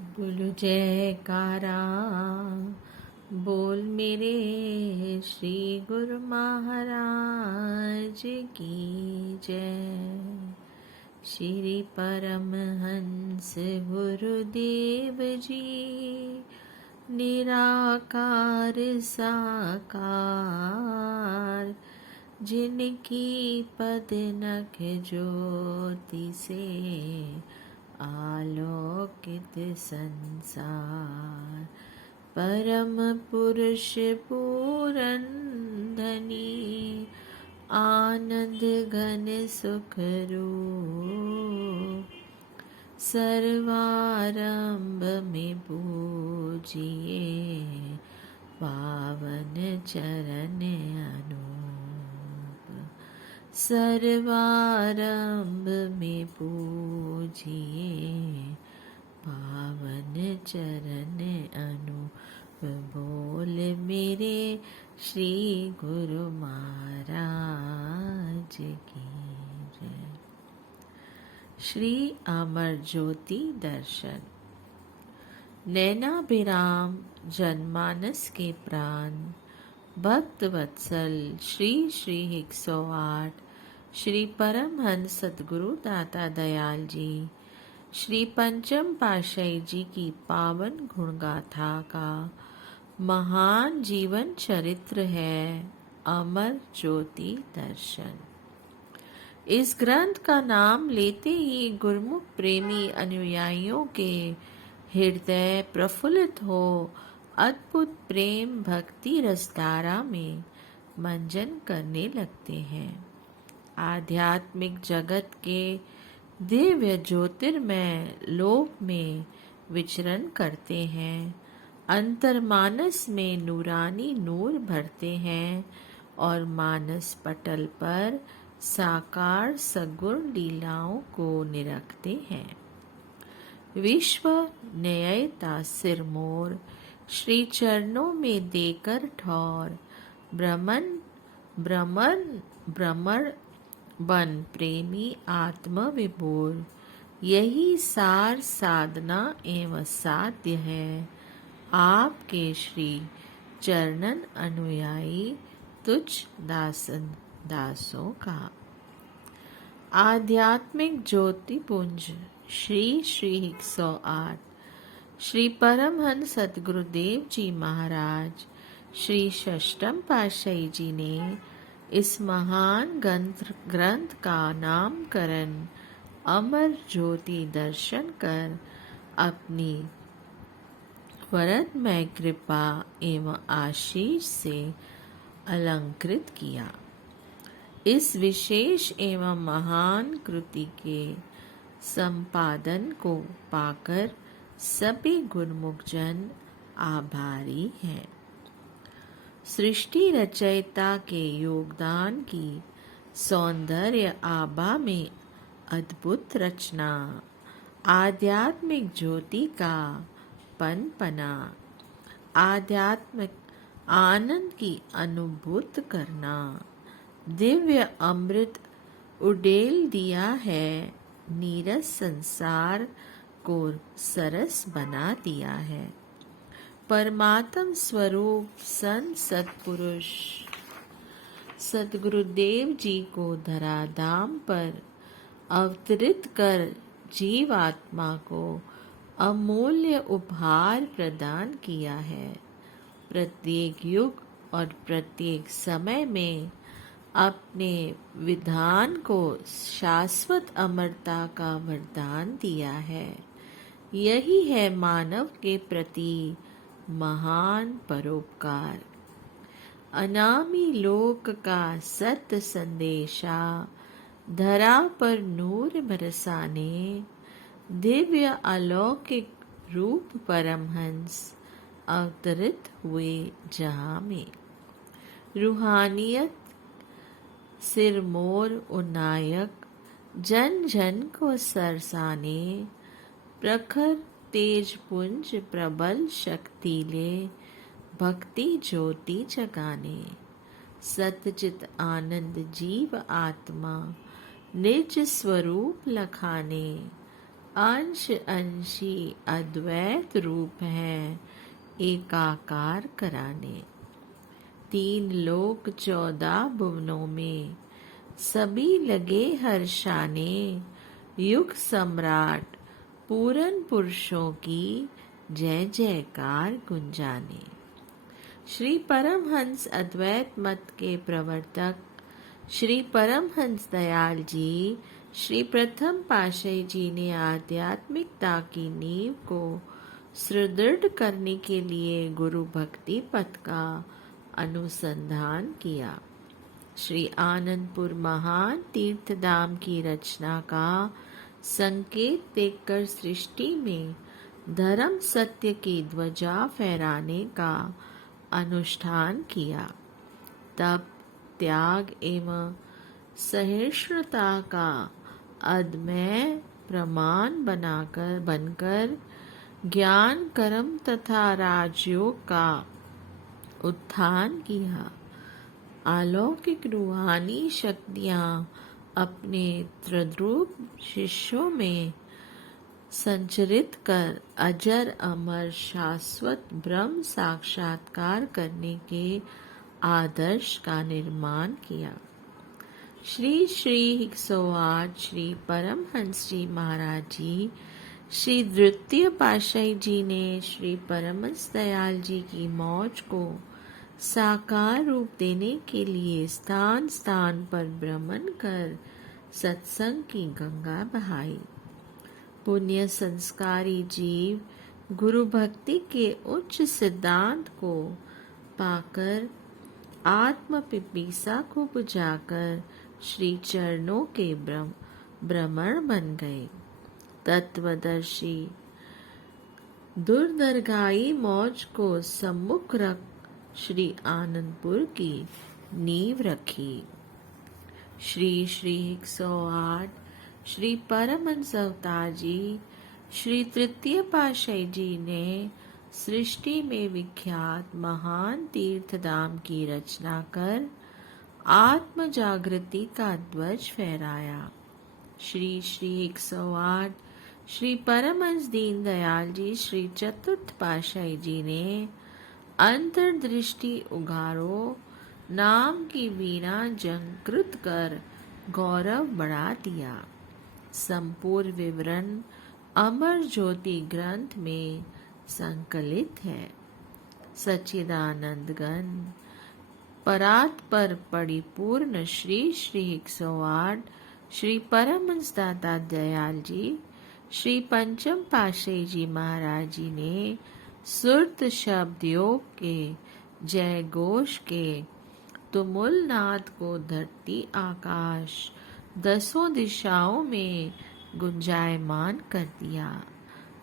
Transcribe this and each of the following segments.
बोलो जयकारा, बोल मेरे श्री गुरु महाराज की जय। श्री परमहंस गुरुदेव जी निराकार साकार, जिनकी पद नख ज्योति से आलोकित संसार। परम पुरुष पूरन धनी, आनंद घन सुख रूप। सर्वारंभ में पूजिए, पावन चरण अनूप। सर्वारंभ में पूजिए, पावन चरण अनूप। बोल मेरे श्री गुरु महाराज की जय। श्री अमर ज्योति दर्शन। नैनाभिराम जनमानस के प्राण, भक्त वत्सल श्री श्री 108 श्री परमहंस सद्गुरु दाता दयाल जी, श्री पंचम पातशाही जी की पावन गुणगाथा का महान जीवन चरित्र है अमर ज्योति दर्शन। इस ग्रंथ का नाम लेते ही गुरुमुख प्रेमी अनुयायियों के हृदय प्रफुल्लित हो अद्भुत प्रेम भक्ति रसधारा में मंजन करने लगते हैं। आध्यात्मिक जगत के दिव्य ज्योतिर्मय लोक में विचरण करते हैं, अंतर्मानस में नूरानी नूर भरते हैं और मानस पटल पर साकार सगुण लीलाओं को निरखते हैं। विश्व न्यायता सिरमोर श्री चरणों में देकर ठौर, भ्रमण बन प्रेमी आत्म विभोर। यही सार साधना एवं साध्य है, आपके श्री चरणन अनुयायी तुझ दासों का। आध्यात्मिक ज्योतिपुंज श्री श्री 108 श्री परमहंस सद्गुरुदेव जी महाराज श्री षष्ठम पातशाही जी ने इस महान ग्रंथ का नामकरण अमर ज्योति दर्शन कर अपनी वरदमय कृपा एवं आशीष से अलंकृत किया। इस विशेष एवं महान कृति के संपादन को पाकर सभी गुरुमुख जन आभारी हैं। सृष्टि रचयिता के योगदान की सौंदर्य आभा में अद्भुत रचना, आध्यात्मिक ज्योति का पनपना, आध्यात्मिक आनंद की अनुभूत करना, दिव्य अमृत उड़ेल दिया है, नीरस संसार को सरस बना दिया है। परमात्म स्वरूप संत सत्पुरुष सद्गुरुदेव जी को धराधाम पर अवतरित कर जीवात्मा को अमूल्य उपहार प्रदान किया है। प्रत्येक युग और प्रत्येक समय में अपने विधान को शाश्वत अमरता का वरदान दिया है। यही है मानव के प्रति महान परोपकार। अनामी लोक का सत्य संदेशा धरा पर नूर बरसाने, दिव्य अलौकिक रूप परमहंस अवतरित हुए जहाँ में। रूहानियत सिरमोर उन्नायक जन जन को सरसाने, प्रखर तेज पुंज प्रबल शक्तिले भक्ति ज्योति जगाने। सतचित आनंद जीव आत्मा निज स्वरूप लखाने, अंश अंशी अद्वैत रूप है एकाकार कराने। 3 लोक 14 भुवनों में सभी लगे हर्षाने। युग सम्राट पूरन पुरुषों की जय जयकार गुंजाने। श्री परमहंस अद्वैत मत के प्रवर्तक श्री परमहंस दयाल जी श्री प्रथम पातशाही जी ने आध्यात्मिकता की नींव को सुदृढ़ करने के लिए गुरु भक्ति पथ का अनुसंधान किया। श्री आनंदपुर महान तीर्थधाम की रचना का संकेत देखकर सृष्टि में धर्म सत्य की ध्वजा फहराने का अनुष्ठान किया। तब त्याग एवं सहिष्णुता का अदम्य प्रमाण बनकर ज्ञान कर्म तथा राजयोग का उत्थान किया। अलौकिक रूहानी शक्तियां अपने तद्रूप शिष्यों में संचरित कर अजर अमर शाश्वत ब्रह्म साक्षात्कार करने के आदर्श का निर्माण किया। श्री श्री 108 श्री परमहंस जी महाराज जी श्री द्वितीय पातशाही जी ने श्री परमहंस दयाल जी की मौज को साकार रूप देने के लिए स्थान स्थान पर भ्रमण कर सत्संग की गंगा बहाई। पुण्य संस्कारी जीव गुरु भक्ति के उच्च सिद्धांत को पाकर आत्म पिपीसा को बुझाकर श्री चरणों के भ्रमण बन गए। तत्वदर्शी दुर्दरगाही मौज को सम्मुख रख श्री आनंदपुर की नींव रखी। श्री श्री 108 श्री परमहंस अवतार जी श्री तृतीय पातशाही जी ने सृष्टि में विख्यात महान तीर्थधाम की रचना कर आत्म जागृति का ध्वज फहराया। श्री श्री 108 श्री परमहंस दीन दयाल जी श्री चतुर्थ पातशाही जी ने अंतर्दृष्टि उगारो नाम की वीणा जंकृत कर गौरव बढ़ा दिया। संपूर्ण विवरण अमर ज्योति ग्रंथ में संकलित है। सच्चिदानंदगण परात्पर परिपूर्ण श्री श्री 108 श्री परमहंस दाता दयाल जी श्री पंचम पातशाही जी महाराज जी ने सुरत शब्द योग के जय घोष के तुमुल नाद को धरती आकाश 10 दिशाओं में गुंजायमान कर दिया।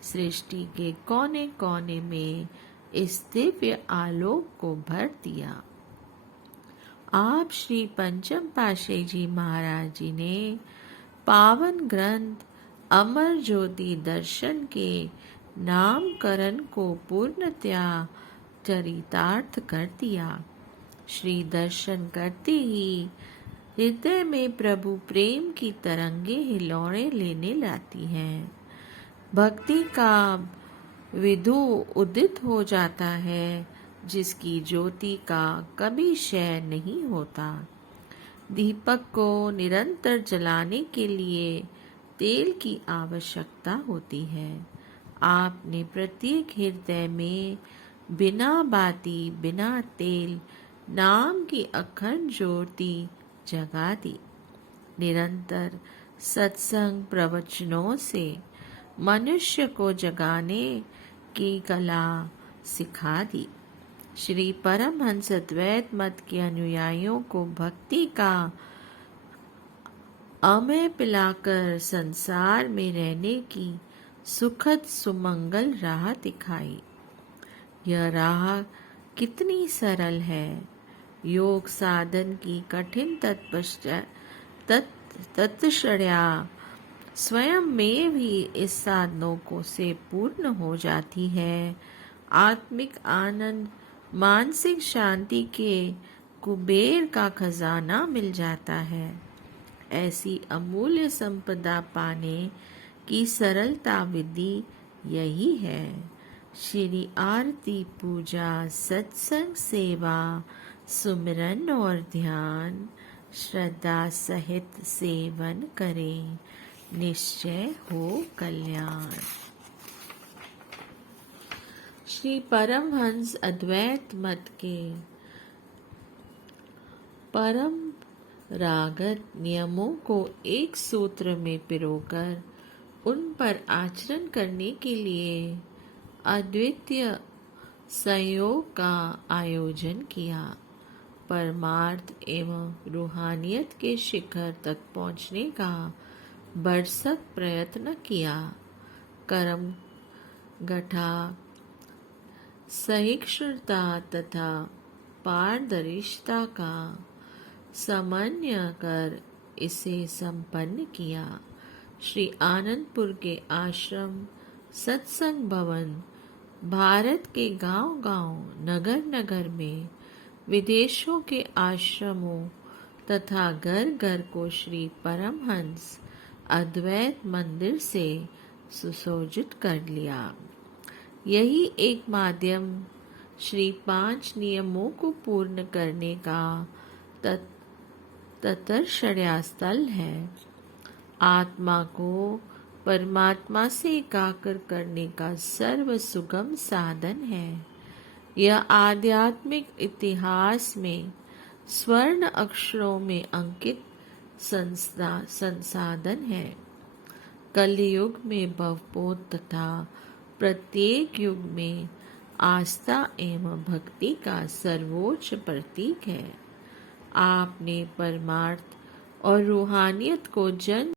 सृष्टि के कोने कोने में इस दिव्य आलोक को भर दिया। आप श्री पंचम पातशाही जी महाराज जी ने पावन ग्रंथ अमर ज्योति दर्शन के नामकरण को पूर्णतया चरितार्थ कर दिया। श्री दर्शन करते ही हृदय में प्रभु प्रेम की तरंगे हिलौने लेने लाती हैं। भक्ति का विधु उदित हो जाता है जिसकी ज्योति का कभी क्षय नहीं होता। दीपक को निरंतर जलाने के लिए तेल की आवश्यकता होती है। आपने प्रत्येक हृदय में बिना बाती बिना तेल नाम की अखंड ज्योति जगा दी। निरंतर सत्संग प्रवचनों से मनुष्य को जगाने की कला सिखा दी। श्री परमहंस अद्वैत मत के अनुयायियों को भक्ति का अमय पिलाकर संसार में रहने की सुखद सुमंगल राह दिखाई। यह राह कितनी सरल है। योग साधन की कठिन तत्पश्चर्या स्वयं में भी इस साधनों को से पूर्ण हो जाती है। आत्मिक आनंद मानसिक शांति के कुबेर का खजाना मिल जाता है। ऐसी अमूल्य संपदा पाने की सरलता विधि यही है। श्री आरती पूजा सत्संग सेवा सुमिरन और ध्यान श्रद्धा सहित सेवन करें, निश्चय हो कल्याण। श्री परमहंस अद्वैत मत के परम रागत नियमों को एक सूत्र में पिरोकर उन पर आचरण करने के लिए अद्वितीय संयोग का आयोजन किया। परमार्थ एवं रूहानियत के शिखर तक पहुँचने का भरसक प्रयत्न किया। कर्म गठा सहिष्णुता तथा पारदर्शिता का समन्वय कर इसे संपन्न किया। श्री आनंदपुर के आश्रम सत्संग भवन भारत के गांव-गांव, नगर-नगर में, विदेशों के आश्रमों तथा घर-घर को श्री परमहंस अद्वैत मंदिर से सुसज्जित कर लिया। यही एक माध्यम श्री 5 नियमों को पूर्ण करने का तत्परता स्थल है। आत्मा को परमात्मा से एकाकार करने का सर्व सुगम साधन है। यह आध्यात्मिक इतिहास में स्वर्ण अक्षरों में अंकित संसाधन है। कलयुग में भवबोध तथा प्रत्येक युग में आस्था एवं भक्ति का सर्वोच्च प्रतीक है। आपने परमार्थ और रूहानियत को जन